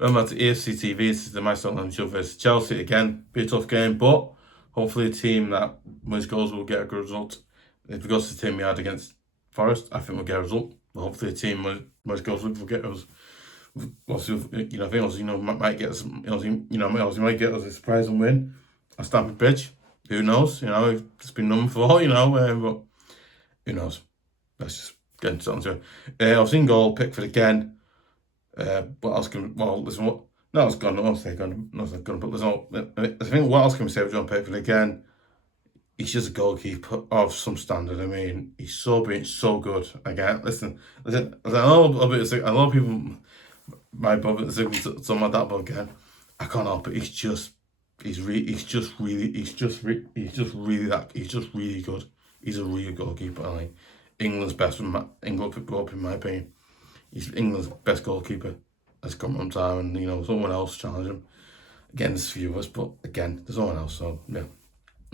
Remember, to EFC TV, this is the Mykolenko show versus Chelsea. Again, be a tough game, but hopefully a team that wins goals will get a good result. If it goes to the team we had against Forest, I think we'll get a result. But hopefully a team wins goals will get us. Obviously, I think also, might get us, might get us a surprise and win at Stamford Bridge. Who knows? It's been done before, but who knows? Let's just get into it. I've seen goal, Pickford again. What else can, well, listen, what, no, it's gone, I'll say gone, no, it's not gone, but there's no, I think what else can we say with John Pickford again? He's just a goalkeeper of some standard. I mean, he's so good. Again, listen, I know a lot of people might bother something like that, but again, I can't help it. He's just really good. He's a really good goalkeeper. Like England's best from England picked up, in my opinion. He's England's best goalkeeper has come from time, and someone else challenge him. Again, there's a few of us, but again, there's no one else. So yeah,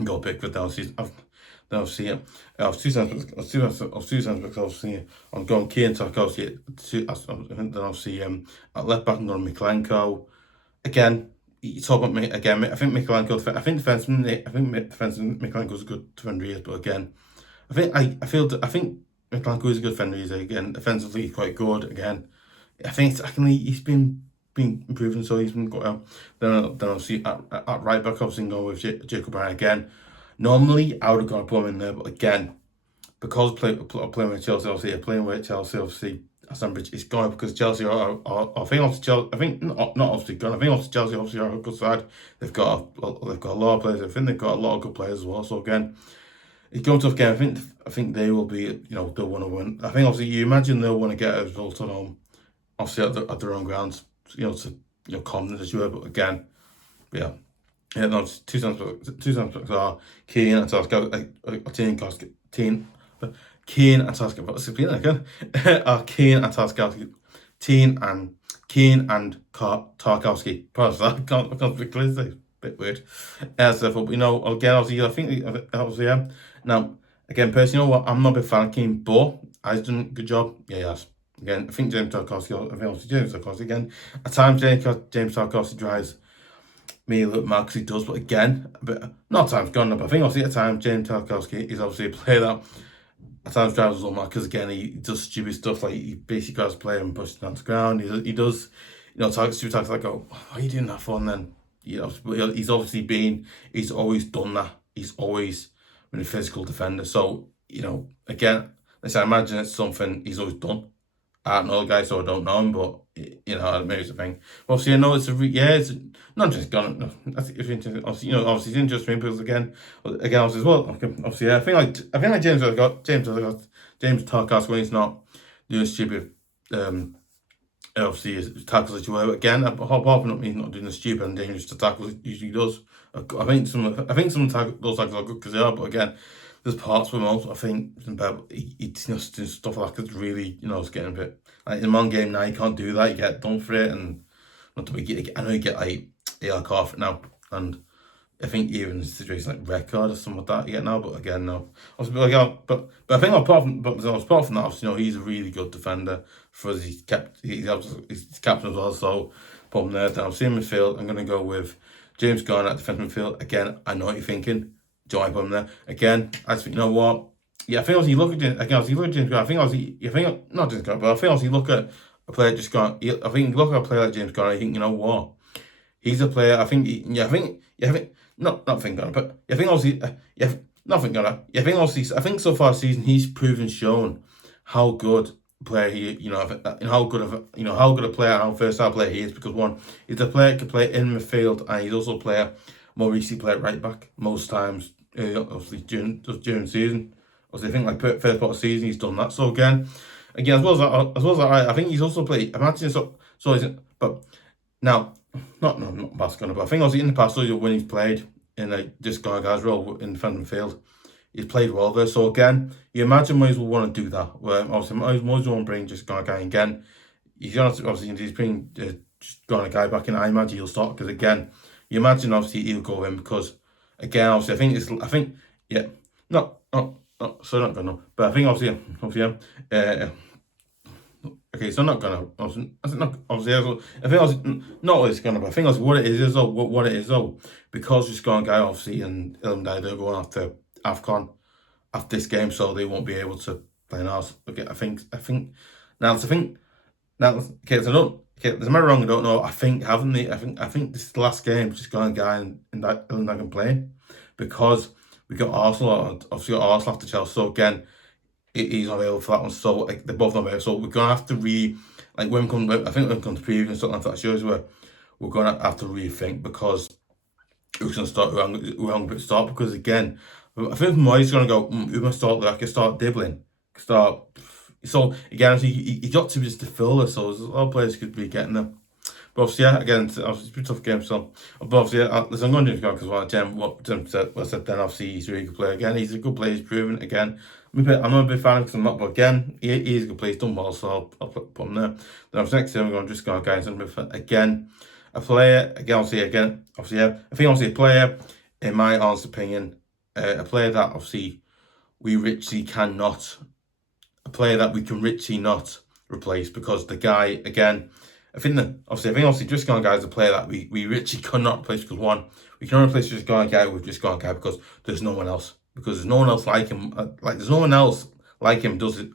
go Pickford. I've seen it. I've two cents because I've seen it. I'm going Keane, Tarkowski. Then I'll see at left back. I'm going Mykolenko. Again, you talk about me again. I think Mykolenko. I think Mykolenko's a good defender, he is, but again, I think Mykolenko is a good defender. He's again defensively he's quite good. Again, I think he's been improving, so he's been good. Then I'll see at right back. Obviously, going with Jacob Brien again. Normally, I would have gone to put him in there, but again, because playing with Chelsea, obviously, at Stamford, it's going because Chelsea are I think not obviously gone. I think obviously Chelsea obviously are a good side. They've got a lot of players. I think they've got a lot of good players as well. So again, it's going to a tough game. I think they will be, they'll want to win. I think obviously you imagine they'll want to get a result at home, obviously at their own grounds, to confidence as you were. But again, yeah, no, two times are Keane and Tarkowski, Keane and Tarkowski. What's it again? Keane and Tarkowski, Keane and Tarkowski. Pardon that. I can't speak clearly. It's a bit weird. But again, obviously, I think obviously, yeah. Now, again, personally, I'm not a big fan of Keane, but he's done a good job. Yeah, he has. Again, I think James Tarkowski again. At times, James Tarkowski drives me a little mad because he does, but again, not times gone up. I think obviously at times James Tarkowski is obviously a player that at times drives us all mad because again he does stupid stuff, like he basically grabs a player and pushes him down to the ground. He does, stupid tactics like, oh, why are you doing that for? And then he's always done that. He's always been a physical defender. So again, I imagine it's something he's always done. I don't know the guy, so I don't know him, but maybe it's a thing. Obviously, I know it's it's not just gone. No, that's interesting. Obviously, obviously it's interesting because again, obviously as well. Obviously, I think like James Tarkowski when he's not doing stupid. Obviously, his tackles as you were. Again, apart from he's not doing the stupid and dangerous tackles he usually does. I think some those tackles are good because they are, but again, there's parts with him also. I think he does stuff like that's really, it's getting a bit like in one game now. You can't do that. You get done for it, and not to be. I know you get like a car for it now, and I think even in situations like red card or something like that you get now. But again, no. But I think apart from that, obviously, he's a really good defender. For us, he's captain as well. So put him there. Then I've seen midfield. I'm gonna go with James Garner at defensive midfield. Again, I know what you're thinking. Do I put him there? Again, I just think, what? Yeah, I think obviously you look at James Garner. I think not James Garner, but I think obviously you look at a player just gone. I think you look at a player like James Garner. I think what? He's a player. I think nothing Garner, but I think obviously nothing Garner. I think obviously I think so far this season he's shown how good a player how good a player, how versatile player he is. Because one, he's a player who can play in midfield, and he's also a player. More recently played right back most times, obviously during the season. Obviously, I think like first part of the season he's done that. So again, as well as that, I think he's also played. Imagine but now not Barcelona, but I think obviously in the past when he's played in this guy's role in defending field, he's played well there. So again, you imagine Moyes will want to do that. Where obviously Moyes will want to bring just guy again. He's bringing just going a guy back in. I imagine he'll start because again. You imagine obviously he'll go in because again obviously so not going on, but I think obviously Okay, so I'm not gonna. Obviously, not obviously. I think I was not what it's gonna. But I think what it is though. What it is though, because it's going guy obviously and Ndiaye they're going after AFCON after this game, so they won't be able to play now. Okay, I think now. I think now. Okay, so I don't. Okay, am I wrong? I don't know. I think haven't they? I think this is the last game. Just going guy and that can play because we got Arsenal. Obviously got Arsenal after Chelsea. So again, he's not available for that one. So like, they're both not available. So we're gonna have to like when we come. I think when it comes to preview and stuff like that shows where we're gonna have to rethink because who's gonna start who I'm gonna start because again I think Moyes gonna go. Who's gonna start? I can start Dibling. Start. So again, he got to just the filler. So a lot of players could be getting them. But obviously, yeah, again, it's a pretty tough game. So, but obviously, listen, I'm going to go because what Tim said, then obviously he's a really good player. Again, he's a good player. He's proven again. I'm not a big fan because I'm not, but again, he's a good player. He's done well, so I'll put him there. Then obviously next time we're going to just go guys and again, a player again. Obviously, yeah. I think obviously a player, in my honest opinion, a player that obviously we richly cannot, a player that we can richly not replace because the guy again. I think obviously just going guy is a player that we richly cannot replace because one, we can only replace just going guy with just going guy because there's no one else. Because there's no one else like him. There's no one else like him does it.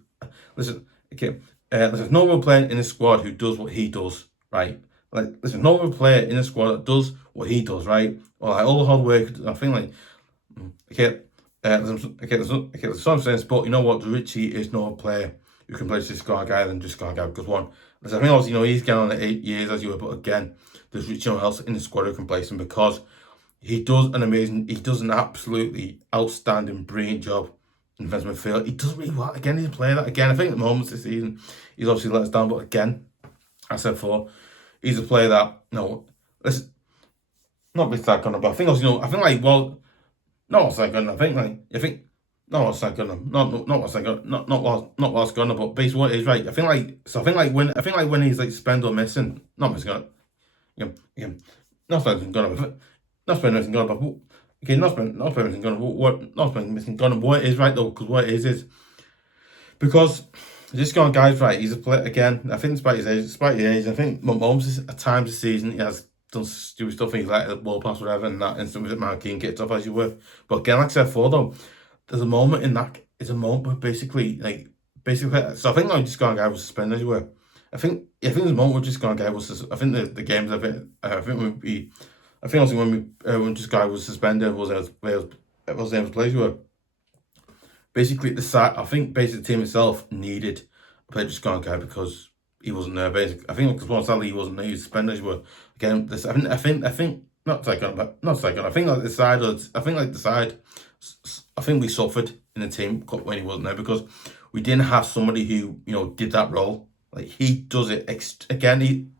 Listen, okay. There's no other player in the squad who does what he does, right? Like, listen, no other player in the squad that does what he does, right? Or like all the hard work. I think like, okay, there's some sense, but you know what? Richie is no player who can play just guy than just guy because one. I think also, he's getting on at 8 years as you were, but again, there's no one else in the squad who can place him because he does an absolutely outstanding, brilliant job in defensive midfield. He does really well. Again, he's a player that, again, I think at the moments this season, he's obviously let us down, but again, I said before, he's a player that, listen, not big that Gunner, but I think also, I think like, well, not what's that Gunner, not what's that Gunner, not what's that Gunner, not what's Gunner, but basically what is right. I think like when he's like spend or missing, not what's Gunner, not spend Gunner, not spend missing Gunner, but okay, not spend missing Gunner, not spend missing Gunner. What it is right though, because what it is because this guy's right. He's a player again. I think despite his age, I think moments at times this season he has done stupid stuff. He's like a ball pass, whatever, and that instant was at Keane gets off as you were. But again, like I said before though, there's a moment in that. It's a moment where basically. So I think like just guy was suspended as you were. I think there's a moment where just guy was. I think the games. I think also when just guy was suspended, was able to play as you were. Basically, the side. I think basically the team itself needed a player just guy because he wasn't there. Basically, I think because sadly he wasn't there. He was suspended as you were. Again, I think not second, but not second. I think like the side. I think we suffered in the team when he wasn't there because we didn't have somebody who did that role. Like he does it again.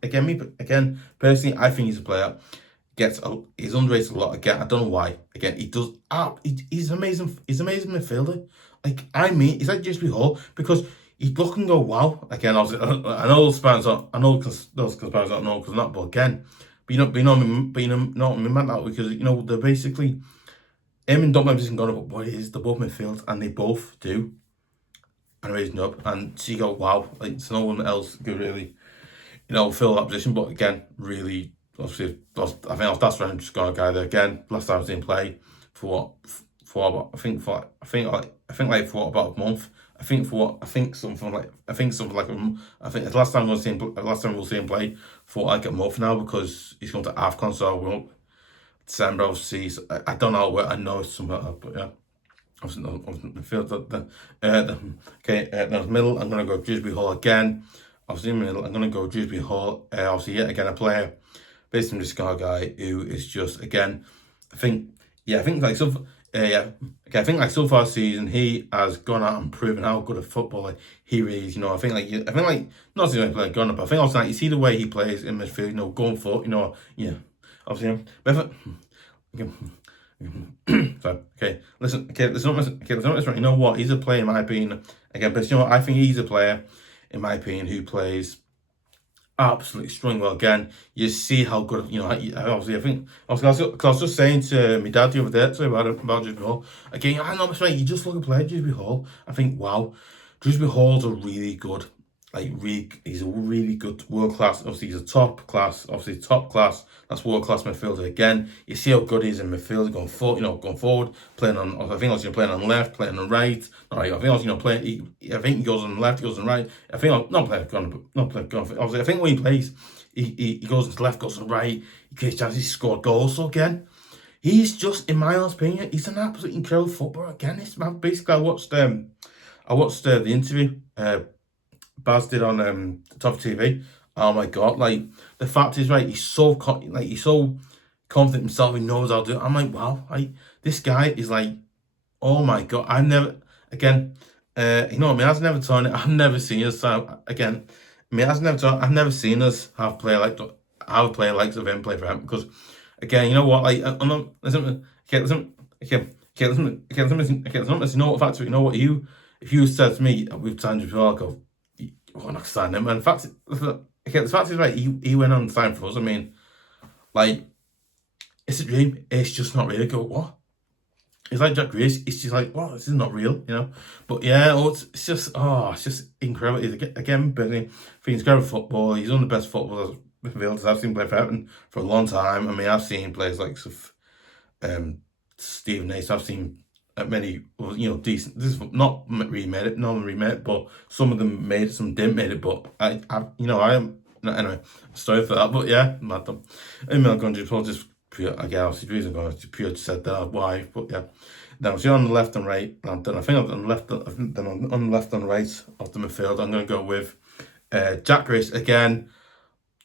Personally, I think he's a player. He's underrated a lot. Again, I don't know why. Again, he does. He's amazing. He's amazing midfielder. Like he's like JSB Hall because you look and go, wow. Again, I know those fans are. I know because those fans don't know because not. But again, but you know what I mean by that because they're basically. Him and Dumpman isn't gonna, but what it is, they're both midfield, and they both do an amazing job. And so you go, wow, like so no one else could really, fill that position. But again, really, obviously, I think that's when I'm just got a guy there again. Last time I seen him play for about a month. I think the last time we'll see him play for like a month now because he's going to AFCON, so we won't. December, obviously, so I don't know where I know it's something like that, but yeah. I feel that then middle, I'm going to go Drewbury Hall again. Obviously, in the middle, I'm going to go Drewbury Hall. Obviously, yet again, a player based on this guy who is just, again, I think like so far this season, he has gone out and proven how good a footballer he really is. I think like, not as a player Garner, but I think also like, you see the way he plays in midfield, going for, obviously, so listen, there's not right. You know what? He's a player in my opinion. Again, but I think he's a player in my opinion who plays absolutely strong. Well, again, you see how good. Obviously, I was just saying to my dad the other day about Drewbury Hall. Again, I know, right. You just look at player Drewbury Hall. I think, wow, Drewbury Hall's a really good. like he's a really good world class. Obviously, he's a top class. Obviously, top class. That's world class midfielder again. You see how good he is in midfield, going forward. Going forward, playing on. I think also playing on the left, playing on the right. All right, I think also playing. I think he goes on the left, he goes on the right. I think not playing not playing. Obviously, I think when he plays, he goes to the left, goes to the right. He creates chances, he scored goals. So again, he's just, in my honest opinion, he's an absolutely incredible footballer. Again, it's basically I watched the interview. Baz did on Top TV. Oh my god! Like the fact is, right? He's so he's so confident himself. He knows how to do it. I'm like, wow! Like this guy is like, oh my god! I've never again. You know what I mean? I've never done it. I've never seen us. Again, I mean, I've never seen us have player likes of him play for him because, again, you know what? Like, I'm not listen. Okay, listen. Listen. You know what? Factor. You know what? If you said to me, we've signed Drewbury, we're not signing him. And in fact, the fact is, right, he went on and signed for us. I mean, like, it's a dream. It's just not really good. What? It's like Jack Grealish. It's just like, wow, this is not real, But yeah, it's just incredible. He's, again, Benny, he's incredible football. He's one of the best footballers I've seen play for Everton for a long time. I mean, I've seen players like Stephen Nace. I've seen many, decent. This is not really made it. No one really made it, but some of them made it. Some didn't made it. But I am. Anyway, sorry for that. But yeah, mad them. I'm not going to just pure. Again, obviously, the reason going to pure said that why. But yeah, now see on the left and right. And then I think on the left. Then on the left and right of the midfield, I'm going to go with Jack Grealish again.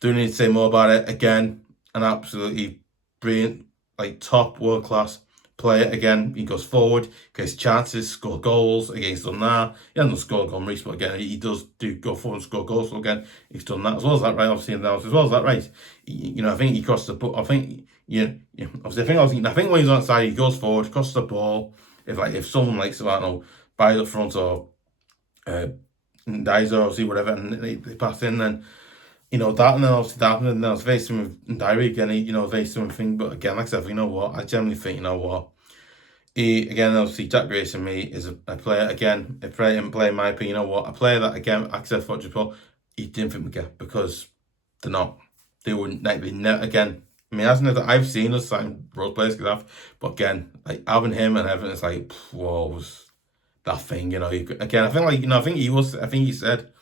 Do need to say more about it again. An absolutely brilliant, like top world class player. Again, he goes forward, gets chances, score goals. Again, he's done that. He hasn't scored on Reece, but again, he does go forward and score goals. So again, he's done that as well as that, right? Obviously, as well as that, right? I think he crossed the ball. I think, obviously, I think when he's on that side, he goes forward, crosses the ball. If someone likes, I don't know, by the front or Ndiaye or obviously whatever, and they pass in, then. That, and then obviously that, and then I was facing with Ndiaye again, facing with thing. But again, like I said, I generally think, again, obviously, Jack Grealish and me is a player, again, a player in my opinion, a player that, again, like I said, for Japan, he didn't think we get because they're not, they wouldn't, again, I mean, I've seen us sign role players, but again, like having him and everything, it's like, whoa, was that thing, again, I think he said,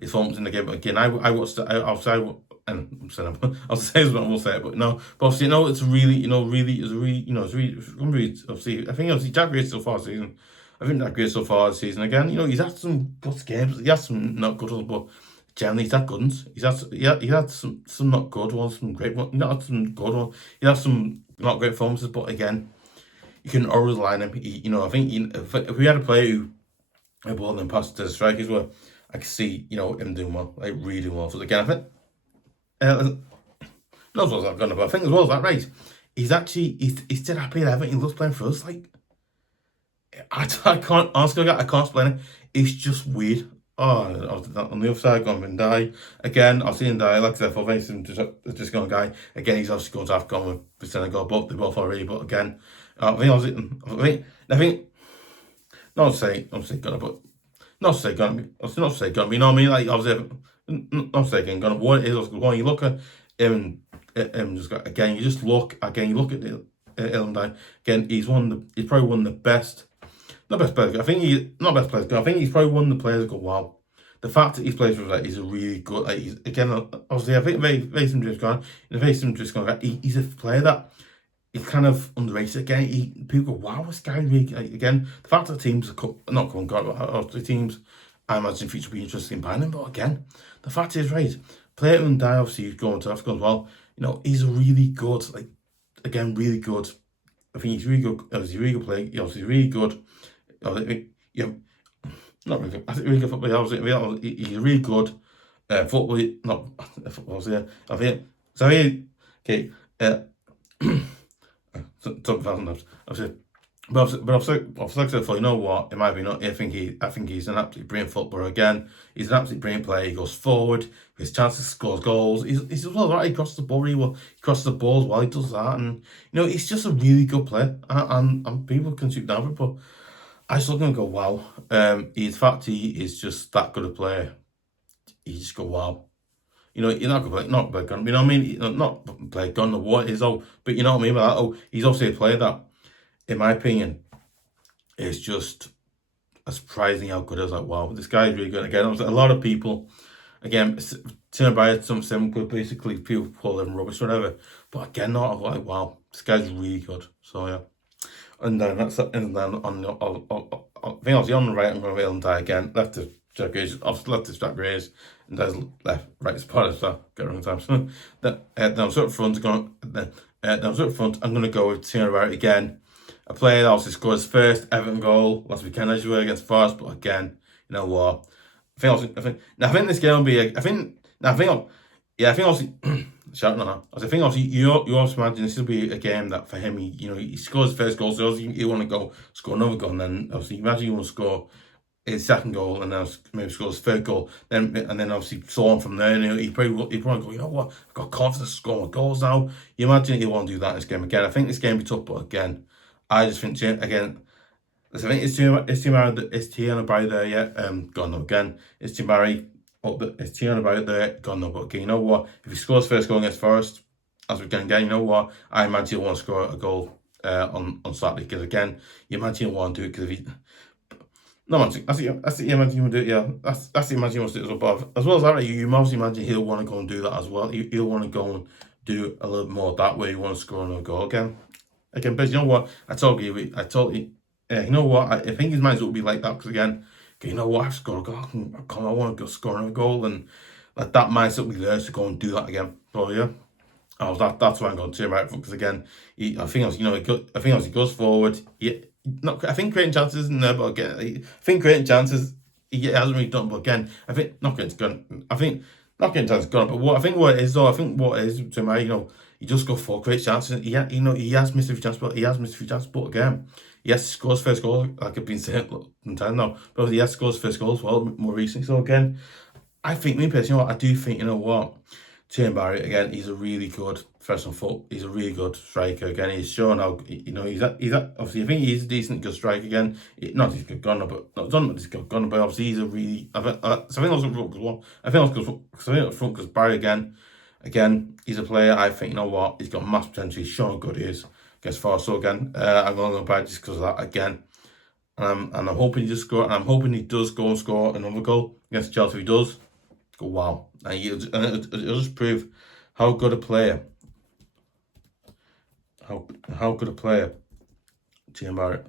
his performance in the game. But again, I watched it. I'll say what I'll say is what I will say. But no, but obviously, it's really, obviously, I think obviously Jack Grealish so far this season. I think Jack Grealish so far this season. Again, he's had some good games. He had some not good ones, but generally he's had good ones. He had some not good ones, some great ones. Not some good ones. He had some not great performances, but again, you can always line him. I think if we had a player who had ball and passed to the strikers, were I can see, him doing well, like really well. So again, I think, not as well as I've gone, but I think as well as that, right? He's still happy at Everton. He loves playing for us. Like, I can't, honestly, I can't explain it. It's just weird. Oh, on the other side, gone with Ndiaye. Again, I've seen Ndiaye, like I said, for facing just going guy. Again, he's obviously going to have gone with Senegal, but they're both already. But again, I think, not to say gonna, but. Not to say gonna be, you know what I mean? Like, obviously, not to say again, gonna, what it is, when you look at him just got, again, you look at Ndiaye, again, he's probably one of the best, not best players, I think he's probably one of the players that go, wow, the fact that he's played for that, he's a really good, like, he's, again, obviously, I think he's a player that, he's kind of underrated again. People go, wow, this guy really, again, the fact that teams are not going God, the teams, I imagine future will be interested in buying him. But again, the fact is, right, player Ndiaye, obviously, he's going to Africa as well. He's a really good, like, again, really good. I think he's really good. He's a really good player. He's really good. Not really good. I think really good football. He's really good football. Not football. So yeah, okay. But I've said for, it might be not. I think he's an absolutely brilliant footballer. Again, he's an absolutely brilliant player. He goes forward, his chances, scores goals. He's well right. He crosses the ball. He crosses the balls while he does that, and he's just a really good player. And people can shoot down for it, but I just look and go, wow. The fact he is just that good a player. you just go, wow. You know, you're not going to play, not play Gunner, you know what I mean? Not play Gunner, what is, but you know what I mean? Like, he's obviously a player that, in my opinion, is just surprising how good it is. Like, wow, this guy is really good. Again, a lot of people, again, Ndiaye, some similar, basically, people call him rubbish, whatever. But again, not like, wow, this guy's really good. So, yeah. And then and then on the, I think obviously on the right, I'm going to Ndiaye again. Left to Jack Grace, obviously left to Jack Grace, and there's left, right spot as well. Get it wrong times. Then I'm sort of front, I'm going to go with Ndiaye again. A player that obviously scored his first Everton goal last weekend as well against Forest, but again, you know what? I think this game will be. I think obviously. Shouting on that. I think obviously you also imagine this will be a game that for him, he scores his first goal, so obviously he want to go score another goal, and then obviously imagine you want to score his second goal, and then maybe score his third goal, and then obviously so on from there. And he probably go, you know what? I've got confidence to score my goals now. You imagine he'll want to do that in this game again. I think this game will be tough, but again, I just think again. I think it's Tiana Barry there yet. Gone no again. It's Barry. It's Tiana Barry there. Gone no. But again, you know what? If he scores first goal against Forest, as we can again, you know what? I imagine he'll want to score a goal on Saturday, because again, you imagine he'll want to do it because if he. No, that's the imagine you want to do it. Yeah, that's the imagine he wants to do it above. As well as that, you obviously imagine he'll want to go and do that as well. He'll want to go and do a little more that way. He want to score another goal again. But you know what? I totally. You know what? I think his mindset will be like that because again, okay, you know what? I've scored a goal. I want to go score another goal, and like that mindset will be there to go and do that again. So yeah, that's why I'm going to right because again, I think he goes forward. I think creating chances isn't there, but again, I think creating chances he hasn't really done. But again, I think not getting gone. I think not getting chances gone. But what it is to me, he just go for create chances. He has missed a few chances, but again. Yes, he scores first goal, like I've been saying now. But he has scores first goal as well more recently. So again, I think me personally, I do think, you know what, Barry again, he's a really good professional foot. He's a really good striker again. He's shown how he's obviously I think he's a decent good striker again. Not he's good gunner, but obviously he's a really. I think also front as well. I think front because Barry again, he's a player. I think you know what, he's got mass potential. He's shown how good he is. Against Forest, so again, I'm going to go back just because of that again. And I'm hoping he just score. And I'm hoping he does go and score another goal against Chelsea. If he does, go wow, and it'll just prove how good a player, how good a player, Tim Barrett.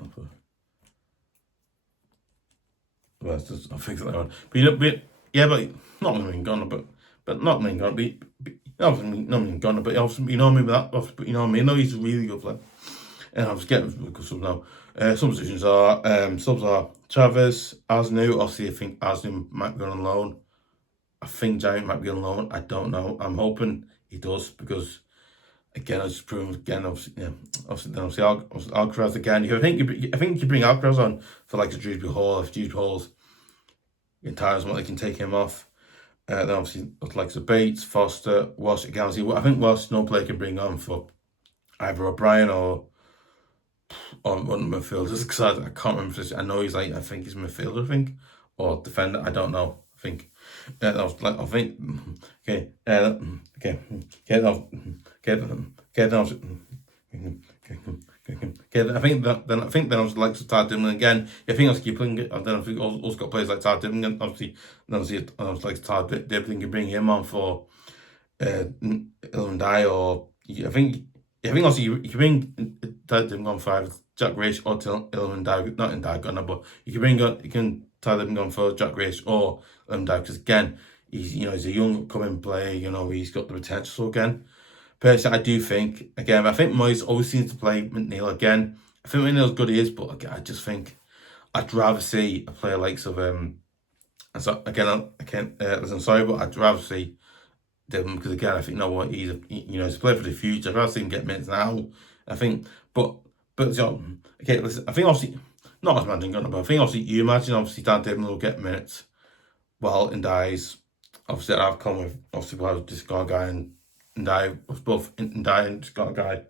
Well, I'll fix that one. But not mean Ghana, but not mean Ghana. Obviously, not mean Garner, but obviously, you know me with that. But you know what I mean. No, he's a really good player. And I was getting good subs now. Some positions are subs are Treaves, Aznou. Obviously, I think Aznou might be on loan. I think Giant might be on loan. I don't know. I'm hoping he does because again, I just proved again. Obviously, Alcaraz again. I think you bring Alcaraz on for like the Drewbury Hall. If Drewbury Hall's in times, what they can take him off. Then obviously like the Bates, Foster, Welch again. I think Welch no player can bring on for either Brien or one of the midfielders because I can't remember this. I know he's I think he's a midfielder, I think, or defender. I don't know. I think that was like I think okay. I think then I was like to start Dibling again. I think I was keeping it. And then I think also got players like Tar Dibling. Obviously, I was like Tar Dibling and bring him on for Ndiaye or I think also you can bring Tar Dibling on for Jack Grace or Ndiaye, not Ndiaye Gana, but you can Tar Dibling on for Jack Grace or Ndiaye because again he's a young coming player. He's got the potential. So again. Personally, I do think, again, I think Moyes always seems to play McNeil again. I think McNeil's good he is, but again, I just think I'd rather see a player like so again, I can't, listen, sorry, but I'd rather see Dibling because again, I think, he's a player for the future. I'd rather see him get minutes now. I think, but okay, listen, I think obviously, not as imagine Gunner, but I think obviously, you imagine obviously Dan Dibling will get minutes while Ndiaye's, obviously, I've come with, obviously, while this guy and Ndiaye was both Ndiaye and got a guy.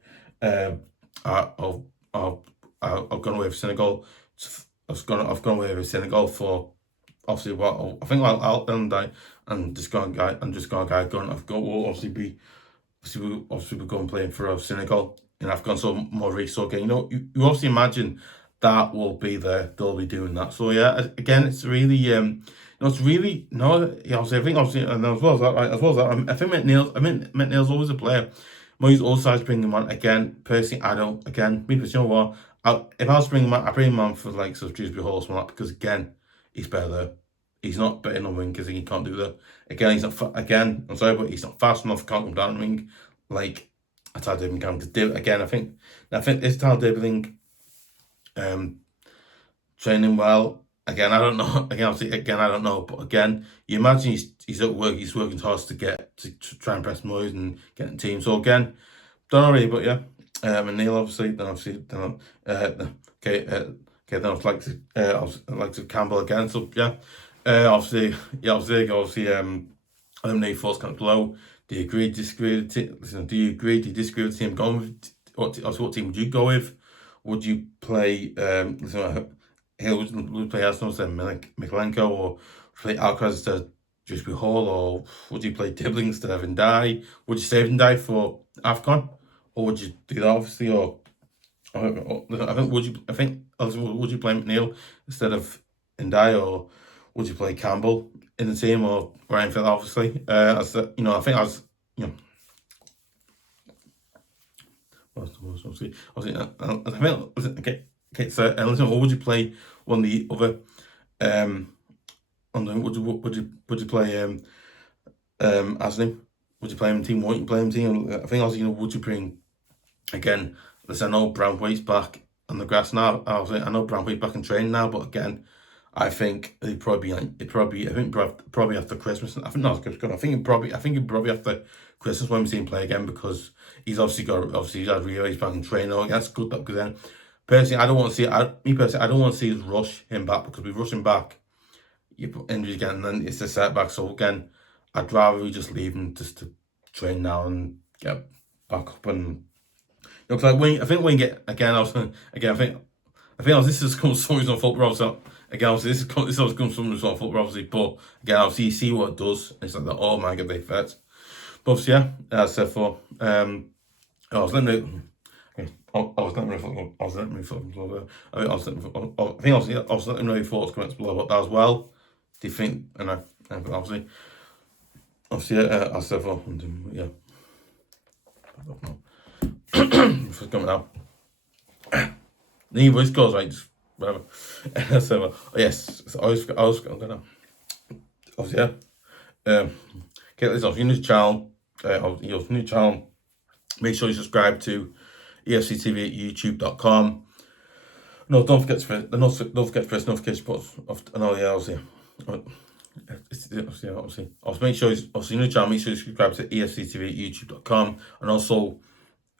I've gone away for Senegal. I've gone away with Senegal for obviously what I think I'll Ndiaye and just got a guy going. I've got will obviously be going playing for Senegal in AFCON, so Maurice. So again, you obviously imagine that will be there. They'll be doing that. So yeah, again, it's really it's really no. Yeah, obviously, I think obviously, and as well as that, right, as well as that, I think McNeil's always a player. Moyes also has to bring him on again. Personally, I don't. Again, me personally, you know what? If I was bringing him on, I bring him on for like sort of Drewbury Horse and that because again, he's better there. He's not better in the wing because he can't do that. Again, he's not. Again, I'm sorry, but he's not fast enough. Can't come down the wing like a Tad Dibling can. Because again, I think this Tad Dibling training well. Again, I don't know. Again, I don't know. But again, you imagine he's at work. He's working hard to try and press Moyes and get the team. So again, don't know really, but yeah. And Neil obviously. Then then I'd like to Compbell again. So yeah. Obviously, eliminate force comes below. Do you agree? Disagree? Do you agree? Do you disagree with the team going with? What team would you go with? Would you play? Would you play Aznou instead of Mykolenko, or play Alcaraz instead of Drewbury Hall, or would you play Dibling instead of Ndiaye? Would you save Ndiaye for AFCON, or would you do that obviously? Or would you play McNeil instead of Ndiaye, or would you play Campbell in the team, or Brien obviously? I think I was obviously, I think okay. So, listen, or would you play one of the other? Would you play Aznou? Would you play him in team? Won't you play him in team? I think also would you bring again? Listen, I know Brownwaite's back on the grass now. I know Brownwaite's back in training now, but again, I think it'd probably probably after Christmas. I think not good. I think it'd probably after Christmas when we see him play again because he's he's had Rio. He's back in training. That's good because then personally I don't want to see I don't want to see us rush him back because we rush him back, you put injuries again, and then it's a setback. So again, I'd rather we just leave him just to train now and get back up and because I think when get again this is comes from his own fault, bro. So again, obviously this always comes from his own fault, obviously. But again, obviously you see what it does. It's like oh my god, they fit. But obviously, yeah, as I said for I was letting know your thoughts, comments below about that as well. Do you think? And obviously, as I said for yeah. It's coming out. The voice goes right, just whatever. So yes, so I was gonna obviously yeah. Okay, this is your new channel. Your new channel. Make sure you subscribe to EFC TV at YouTube.com. No, don't forget to press notification buttons. Obviously. Also make sure you new channel. Make sure you subscribe to EFC TV at YouTube.com, and also.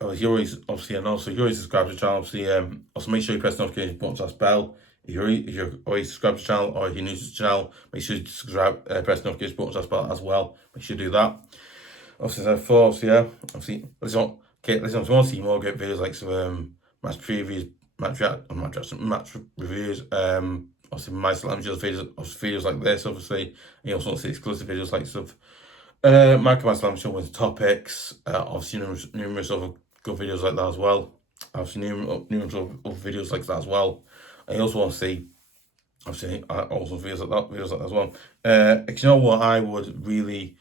If you always subscribe to the channel, obviously, also make sure you press the notification button to that bell. If you're always subscribed to the channel or if you're new to the channel, make sure you subscribe, press the notification button to that bell as well. Make sure you do that. Obviously, if you want to see more great videos like some match previews, match reviews, obviously my slam videos like this, obviously, and you also want to see exclusive videos like stuff. Michael Slam Show with topics, obviously numerous other good videos like that as well. Obviously numerous other videos like that as well. I also want to see, obviously, also videos like that as well. You know what I would really,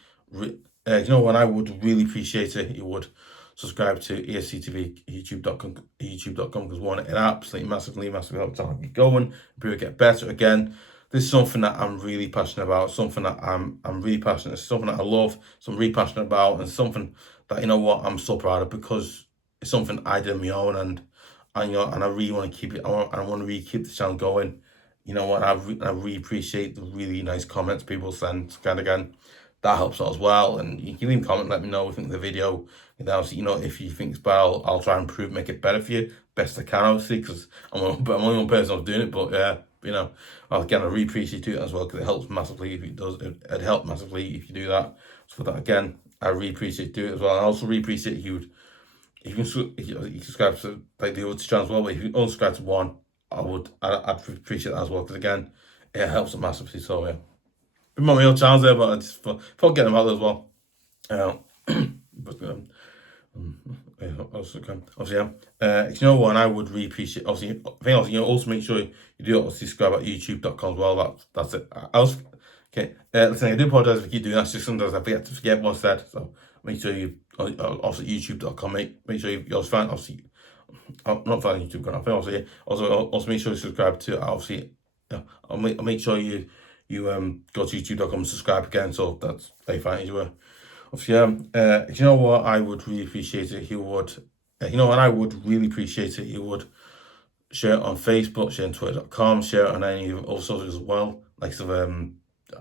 appreciate it. You would subscribe to ESC TV YouTube.com because one, it absolutely massively helps to get going, people get better again. This is something that I'm really passionate about, something that I'm really passionate, it's something that I love, something I'm really passionate about, and something that, you know what, I'm so proud of because it's something I did on my own, and I really want to keep it, I want to really keep the channel going. You know what, I really appreciate the really nice comments people send, kind of again, that helps out as well, and you can leave a comment, let me know what you think of the video, and obviously, if you think it's bad, I'll try and improve, make it better for you, best I can, obviously, because I'm only one person who's doing it, but yeah. Again, I really appreciate you as well because it helps massively if it does. It'd help massively if you do that. So for that, again, I really appreciate you as well. I also really appreciate you can subscribe to like the other channels as well. But if you unsubscribe to one, I'd appreciate that as well because again, yeah, it helps them massively. So yeah, been my real chance there, but I just thought getting them out as well. But yeah, obviously, yeah. You know what? And I would really appreciate. Obviously, I think also, also make sure you do obviously subscribe at youtube.com as well. That's it. I was okay. Listen, I do apologize if I keep doing that. It's just sometimes I forget what I said. So make sure you obviously youtube.com. Make sure you're a fan. Obviously, I'm not fan of YouTube. I think also make sure you subscribe to obviously. I'll make sure you go to youtube.com and subscribe again. So that's very fine as well. Yeah, you know what? I would really appreciate it. He would, you know, and I would really appreciate it. He would share it on Facebook, share it on Twitter.com, share it on any other socials as well, like sort of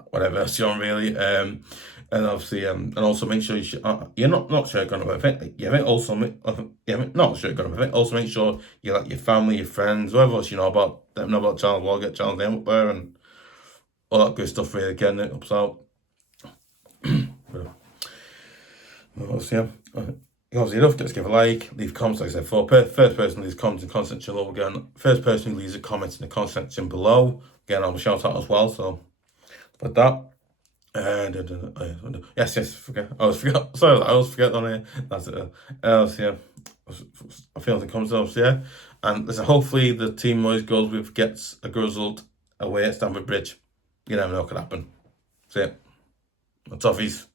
whatever else you want really. And obviously, and also make sure you're not share it on a event. Yeah, I think also not share it on a event. Also make sure you like your family, your friends, whoever else you know about them know about channel. Well, get channel name up there and all that good stuff. Really, again, it helps out. Obviously, obviously, love just give a like, leave comments. Like I said, for first person who leaves comments in the comment section below again. First person who leaves a comment in the comment section below again, I'll shout out as well. So, but that. Yes, forget. I always forget. Sorry, I always forget on here. That's it. Yeah, I feel the comments off. Yeah, and listen. Hopefully, the team always goes with gets a good result away at Stamford Bridge. You never know what could happen. See ya. Toughies.